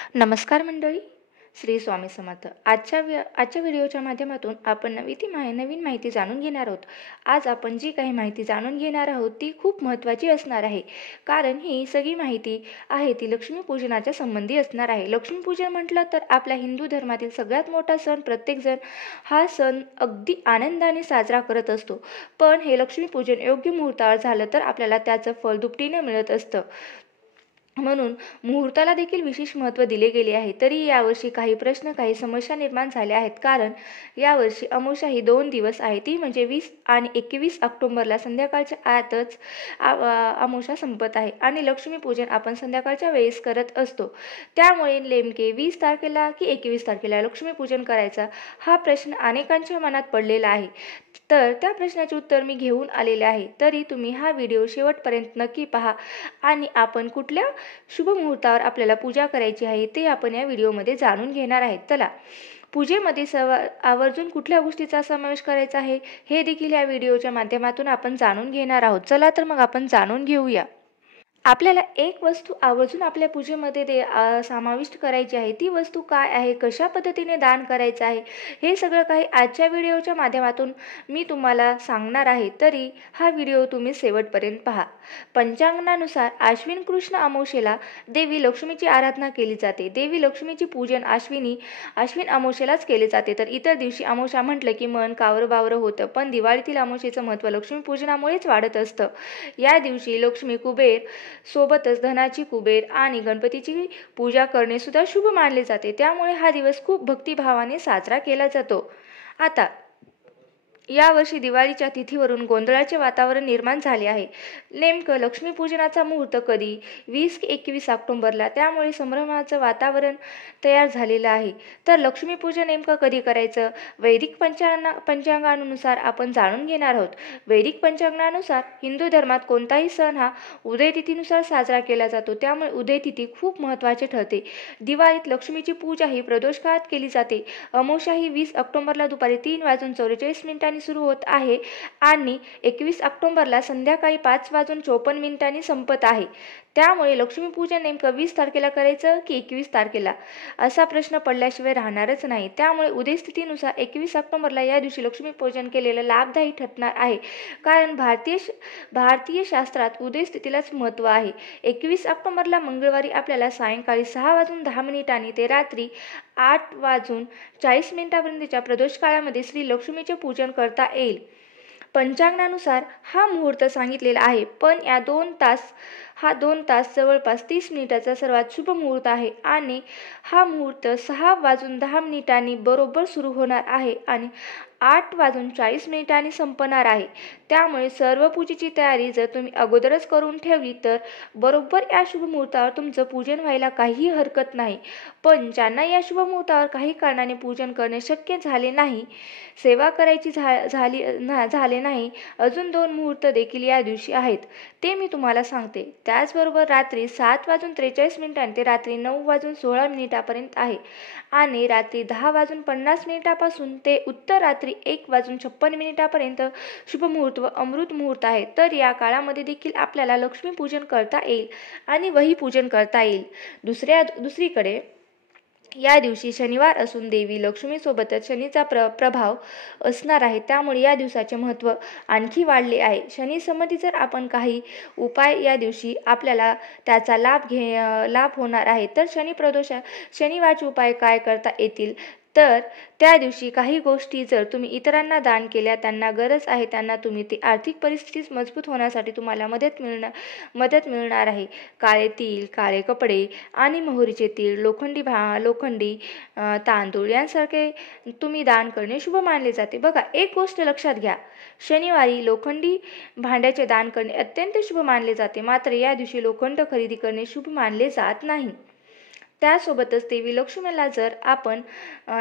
नमस्कार मंडळी, श्री स्वामी समर्थ. आजच्या व्हिडिओच्या माध्यमातून आपण नवीन माहिती जाणून घेणार आहोत. आज आपण जी काही माहिती जाणून घेणार आहोत ती खूप महत्त्वाची असणार आहे, कारण ही सगळी माहिती आहे ती लक्ष्मीपूजनाच्या संबंधी असणार आहे. लक्ष्मीपूजन म्हटलं तर आपल्या हिंदू धर्मातील सगळ्यात मोठा सण. प्रत्येकजण हा सण अगदी आनंदाने साजरा करत असतो, पण हे लक्ष्मीपूजन योग्य मुहूर्तावर झालं तर आपल्याला त्याचं फळ दुपटीने मिळत असतं. म्हणून मुहूर्ताला देखील विशेष महत्त्व दिले गेले आहे. तरी यावर्षी काही प्रश्न, काही समस्या निर्माण झाल्या आहेत, कारण यावर्षी अमावस्या ही 2 दिवस आहे, ती म्हणजे 20 आणि 21 ऑक्टोबरला संध्याकाळच्या आतच अमावस्या संपत आहे आणि लक्ष्मीपूजन आपण संध्याकाळच्या वेळेस करत असतो. त्यामुळे नेमके 20 तारखेला की 21 तारखेला लक्ष्मीपूजन करायचा हा प्रश्न अनेकांच्या मनात पडलेला आहे. तर त्या प्रश्नाचे उत्तर मी घेऊन आलेले आहे. तरी तुम्ही हा व्हिडिओ शेवटपर्यंत नक्की पहा आणि आपण कुठल्या शुभ मुहूर्तावर आपल्याला पूजा करायची आहे ते आपण या व्हिडिओमध्ये जाणून घेणार आहेत. चला, पूजेमध्ये आवर्जून कुठल्या गोष्टीचा समावेश करायचा आहे हे देखील या व्हिडिओच्या माध्यमातून आपण जाणून घेणार आहोत. चला तर मग आपण जाणून घेऊया. आपल्याला एक वस्तू आवर्जून आपल्या पूजेमध्ये समाविष्ट करायची आहे. ती वस्तू काय आहे, कशा पद्धतीने दान करायचं आहे, हे सगळं काही आजच्या व्हिडिओच्या माध्यमातून मी तुम्हाला सांगणार आहे. तरी हा व्हिडिओ तुम्ही शेवटपर्यंत पहा. पंचांगानुसार आश्विन कृष्ण अमावस्येला देवी लक्ष्मीची आराधना केली जाते. देवी लक्ष्मीची पूजन आश्विन अमावस्येलाच केले जाते. तर इतर दिवशी अमावस्या म्हटलं की मन कावरं होतं, पण दिवाळीतील अमावस्येचं महत्त्व लक्ष्मीपूजनामुळेच वाढत असतं. या दिवशी लक्ष्मी, कुबेर सोबतच धनाची, कुबेर आणि गणपतीची पूजा करणे सुद्धा शुभ मानले जाते. त्यामुळे हा दिवस खूप भक्तिभावाने साजरा केला जातो. आता यावर्षी दिवाळीच्या तिथीवरून गोंधळाचे वातावरण निर्माण झाले आहे. नेमकं लक्ष्मीपूजनाचा मुहूर्त कधी? 20 की 21 ऑक्टोबरला. त्यामुळे संभ्रमाचं वातावरण तयार झालेलं आहे. तर लक्ष्मीपूजन नेमकं कधी करायचं? वैदिक पंचांगानुसार आपण जाणून घेणार आहोत. वैदिक पंचांगानुसार हिंदू धर्मात कोणताही सण हा उदयतिथीनुसार साजरा केला जातो. त्यामुळे उदयतिथी खूप महत्त्वाचे ठरते. दिवाळीत लक्ष्मीची पूजा ही प्रदोष काळात केली जाते. अमावस्या ही 20 ऑक्टोबरला दुपारी 3:44 सुरू होत आहे आणि 21 ऑक्टोबरला संध्याकाळी 5:54 संपत आहे. त्यामुळे लक्ष्मीपूजन नेमकं 20 तारखेला करायचं की 21 तारखेला, असा प्रश्न पडल्याशिवाय राहणारच नाही. त्यामुळे उदयस्थितीनुसार 21 ऑक्टोबरला या दिवशी लक्ष्मीपूजन केलेलं लाभदायी ठरणार आहे, कारण भारतीय शास्त्रात उदयस्थितीलाच महत्त्व आहे. 21 ऑक्टोबरला मंगळवारी आपल्याला सायंकाळी 6:10 ते रात्री 8:40 प्रदोष काळामध्ये श्री लक्ष्मीचे पूजन करता येईल. पंचांगानुसार हा मुहूर्त सांगितलेला आहे, पण हा 2 तास जवळपास 30 मिनिटाचा सर्वात शुभ मुहूर्त आहे आणि हा मुहूर्त 6:10 बरोबर सुरू होणार आहे आणि 8:40 संपणार आहे. त्यामुळे सर्व पूजेची तयारी जर तुम्ही अगोदरच करून ठेवली तर बरोबर या शुभ मुहूर्तावर तुमचं पूजन व्हायला काहीही हरकत नाही. पण ज्यांना या शुभ मुहूर्तावर काही कारणाने पूजन करणे शक्य झाले नाही, सेवा करायची झाले नाही, अजून 2 मुहूर्त देखील या दिवशी आहेत, ते मी तुम्हाला सांगते. त्याचबरोबर रात्री 7:43 ते रात्री 9:16 आहे आणि रात्री 10:50 ते उत्तर रात्री 1:56 शुभ मुहूर्त व अमृत मुहूर्त आहे. तर या काळामध्ये देखील आपल्याला लक्ष्मीपूजन करता येईल आणि वही पूजन करता येईल. दुसरीकडे या दिवशी शनिवार असून देवी लक्ष्मीसोबतच शनीचा प्रभाव असणार आहे. त्यामुळे या दिवसाचे महत्त्व आणखी वाढले आहे. शनी संबंधी जर आपण काही उपाय या दिवशी आपल्याला त्याचा लाभ होणार आहे, तर शनिवारचे उपाय काय करता येतील? तर त्या दिवशी काही गोष्टी जर तुम्ही इतरांना दान केल्या, त्यांना गरज आहे, त्यांना तुम्ही ती आर्थिक परिस्थिती मजबूत होण्यासाठी तुम्हाला मदत मिळणार आहे. काळे तीळ, काळे कपडे आणि मोहरीचे तीळ, लोखंडी तांदूळ यांसारखे तुम्ही दान करणे शुभ मानले जाते. बघा, एक गोष्ट लक्षात घ्या, शनिवारी लोखंडी भांड्याचे दान करणे अत्यंत शुभ मानले जाते. मात्र या दिवशी लोखंड खरेदी करणे शुभ मानले जात नाही. त्यासोबतच देवी लक्ष्मीला जर आपण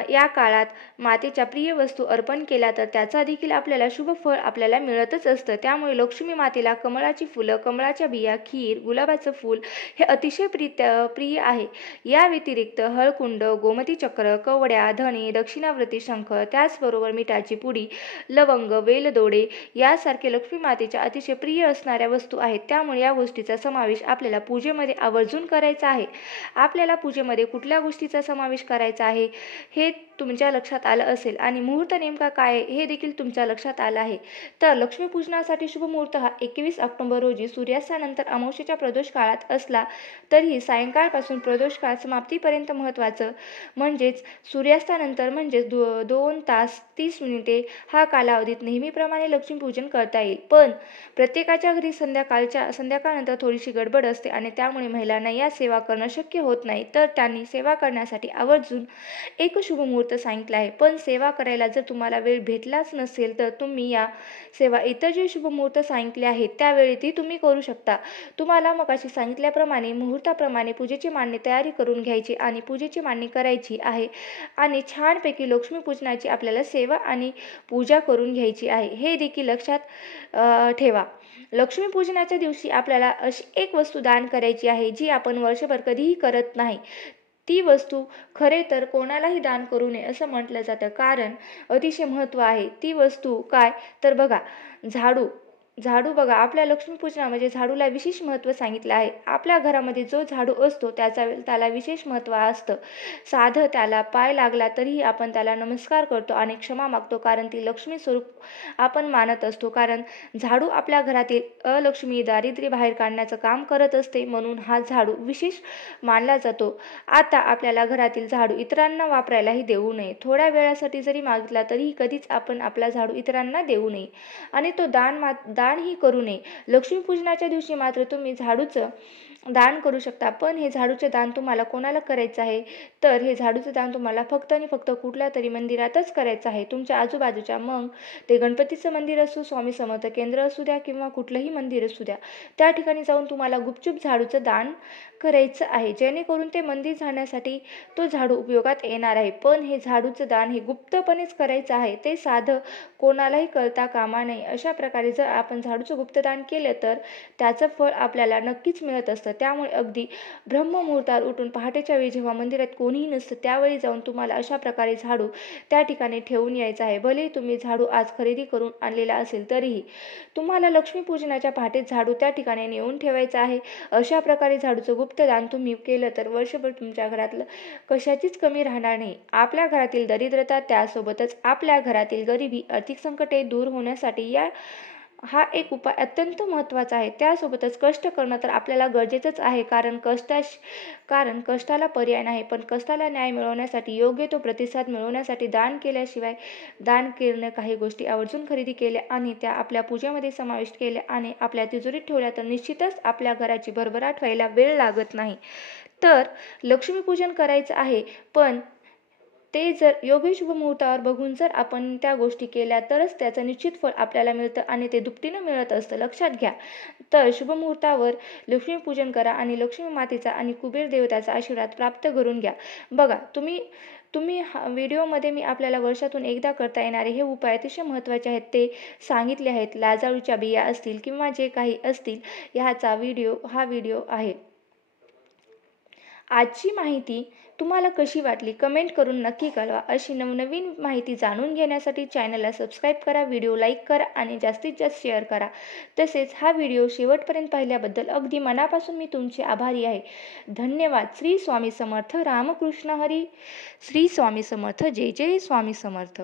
या काळात मातेच्या प्रिय वस्तू अर्पण केल्या तर त्याचा देखील आपल्याला शुभ फळ आपल्याला मिळतच असतं. त्यामुळे लक्ष्मी मातेला कमळाची फुलं, कमळाच्या बिया, खीर, गुलाबाचं फूल हे अतिशय प्रिय आहे. या व्यतिरिक्त हळकुंड, गोमती चक्र, कवड्या, धणे, दक्षिणावर्ती शंख, त्याचबरोबर मिठाची पुडी, लवंग, वेलदोडे यासारखे लक्ष्मी मातेच्या अतिशय प्रिय असणाऱ्या वस्तू आहेत. त्यामुळे या गोष्टीचा समावेश आपल्याला पूजेमध्ये आवर्जून करायचा आहे. आपल्याला पूजेमध्ये कुठल्या गोष्टीचा समावेश करायचा आहे हे तुमच्या लक्षात आलं असेल आणि मुहूर्त नेमका काय आहे हे देखील तुमच्या लक्षात आलं आहे. तर लक्ष्मीपूजनासाठी शुभ मुहूर्त हा 21 ऑक्टोबर रोजी सूर्यास्तानंतर अमावस्येच्या प्रदोष काळात असला तरीही सायंकाळपासून प्रदोष काळ समाप्तीपर्यंत महत्त्वाचं म्हणजेच सूर्यास्तानंतर म्हणजेच 2 तास 30 मिनिटे हा कालावधीत नेहमीप्रमाणे लक्ष्मीपूजन करता येईल. पण प्रत्येकाच्या घरी संध्याकाळनंतर थोडीशी गडबड असते आणि त्यामुळे महिलांना या सेवा करणं शक्य होत नाही. तर त्यांनी सेवा करण्यासाठी आवर्जून एक शुभ मुहूर्त सांगितला आहे. पण सेवा करायला जर तुम्हाला वेळ भेटलाच नसेल तर तुम्ही या सेवा इतर जे शुभ मुहूर्त सांगितले आहेत त्यावेळी ती तुम्ही करू शकता. तुम्हाला मगाशी सांगितल्याप्रमाणे मुहूर्ताप्रमाणे पूजेची मांडणी तयारी करून घ्यायची आणि पूजेची मांडणी करायची आहे आणि छानपैकी लक्ष्मीपूजनाची आपल्याला सेवा आणि पूजा करून घ्यायची आहे. हे देखील लक्षात ठेवा. लक्ष्मीपूजनाच्या दिवशी आपल्याला अशी एक वस्तू दान करायची आहे जी आपण वर्षभर कधीही करत नाही. ती वस्तू खरे तर कोणालाही दान करू नये असं म्हटलं जातं, कारण अतिशय महत्त्व आहे. ती वस्तू काय तर बघा, झाडू बघा, आपल्या लक्ष्मीपूजनामध्ये झाडूला विशेष महत्त्व सांगितलं आहे. आपल्या घरामध्ये जो झाडू असतो त्याला विशेष महत्त्व असतं. साधं त्याला पाय लागला तरीही आपण त्याला नमस्कार करतो आणि क्षमा मागतो, कारण ती लक्ष्मी स्वरूप आपण मानत असतो. कारण झाडू आपल्या घरातील अलक्ष्मी दारिद्र्य बाहेर काढण्याचं काम करत असते, म्हणून हा झाडू विशेष मानला जातो. आता आपल्याला घरातील झाडू इतरांना वापरायलाही देऊ नये. थोड्या वेळासाठी जरी मागितला तरीही कधीच आपण आपला झाडू इतरांना देऊ नये आणि तो दानही करू नये. लक्ष्मीपूजनाच्या दिवशी मात्र तुम्ही झाडूचं दान करू शकता. पण हे झाडूचे दान तुम्हाला कोणाला करायचं आहे तर हे झाडूचं दान तुम्हाला फक्त आणि फक्त कुठल्या तरी मंदिरातच करायचं आहे. तुमच्या आजूबाजूच्या, मग ते गणपतीचं मंदिर असो, स्वामी समर्थ केंद्र असू द्या किंवा कुठलंही मंदिर असू द्या, त्या ठिकाणी जाऊन तुम्हाला गुपचूप झाडूचं दान करायचं आहे, जेणेकरून ते मंदिर जाण्यासाठी तो झाडू उपयोगात येणार आहे. पण हे झाडूचं दान हे गुप्तपणेच करायचं आहे, ते साधं कोणालाही करता कामा नये. अशा प्रकारे जर आपण झाडूचं गुप्तदान केलं तर त्याचं फळ आपल्याला नक्कीच मिळत असतं. त्यामुळे अगदी ब्रह्ममुहूर्तावर उठून पहाटेच्या वेळी जेव्हा मंदिरात कोणीही नसतं त्यावेळी जाऊन तुम्हाला अशा प्रकारे झाडू त्या ठिकाणी ठेवून यायचं आहे. भलेही तुम्ही झाडू आज खरेदी करून आणलेला असेल तरीही तुम्हाला लक्ष्मीपूजनाच्या पहाटेच झाडू त्या ठिकाणी नेऊन ठेवायचा आहे. अशा प्रकारे झाडूचं गुप्तदान तुम्ही केलं तर वर्षभर तुमच्या घरातलं कशाचीच कमी राहणार नाही. आपल्या घरातील दरिद्रता, त्यासोबतच आपल्या घरातील गरिबी, आर्थिक संकटे दूर होण्यासाठी हा एक उपाय अत्यंत महत्त्वाचा आहे. त्यासोबतच कष्ट करणं तर आपल्याला गरजेचंच आहे, कारण कष्टाला पर्याय नाही. पण कष्टाला न्याय मिळवण्यासाठी, योग्य तो प्रतिसाद मिळवण्यासाठी दान केल्याने काही गोष्टी आवर्जून खरेदी केल्या आणि त्या आपल्या पूजेमध्ये समाविष्ट केल्या आणि आपल्या तिजोरीत ठेवल्या तर निश्चितच आपल्या घराची भरभराट व्हायला वेळ लागत नाही. तर लक्ष्मीपूजन करायचं आहे, पण ते जर योग्य शुभ मुहूर्तावर बघून जर आपण त्या गोष्टी केल्या तरच त्याचं निश्चित फळ आपल्याला मिळतं आणि ते दुपटीनं मिळत असतं, लक्षात घ्या. तर शुभ मुहूर्तावर लक्ष्मीपूजन करा आणि लक्ष्मी मातेचा आणि कुबेर देवताचा आशीर्वाद प्राप्त करून घ्या. बघा, तुम्ही व्हिडिओमध्ये मी आपल्याला वर्षातून एकदा करता येणारे हे उपाय अतिशय महत्त्वाचे आहेत ते सांगितले आहेत. लाजाळूच्या बिया असतील किंवा जे काही असतील ह्याचा हा व्हिडिओ आहे. आजची माहिती तुम्हाला कशी वाटली कमेंट करून नक्की कळवा. अशी नवनवीन माहिती जाणून घेण्यासाठी चॅनलला सबस्क्राईब करा, व्हिडिओ लाईक करा आणि जास्तीत जास्त शेअर करा. तसेच हा व्हिडिओ शेवटपर्यंत पाहिल्याबद्दल अगदी मनापासून मी तुमचे आभारी आहे. धन्यवाद. श्री स्वामी समर्थ. रामकृष्ण हरी. श्री स्वामी समर्थ. जय जय स्वामी समर्थ.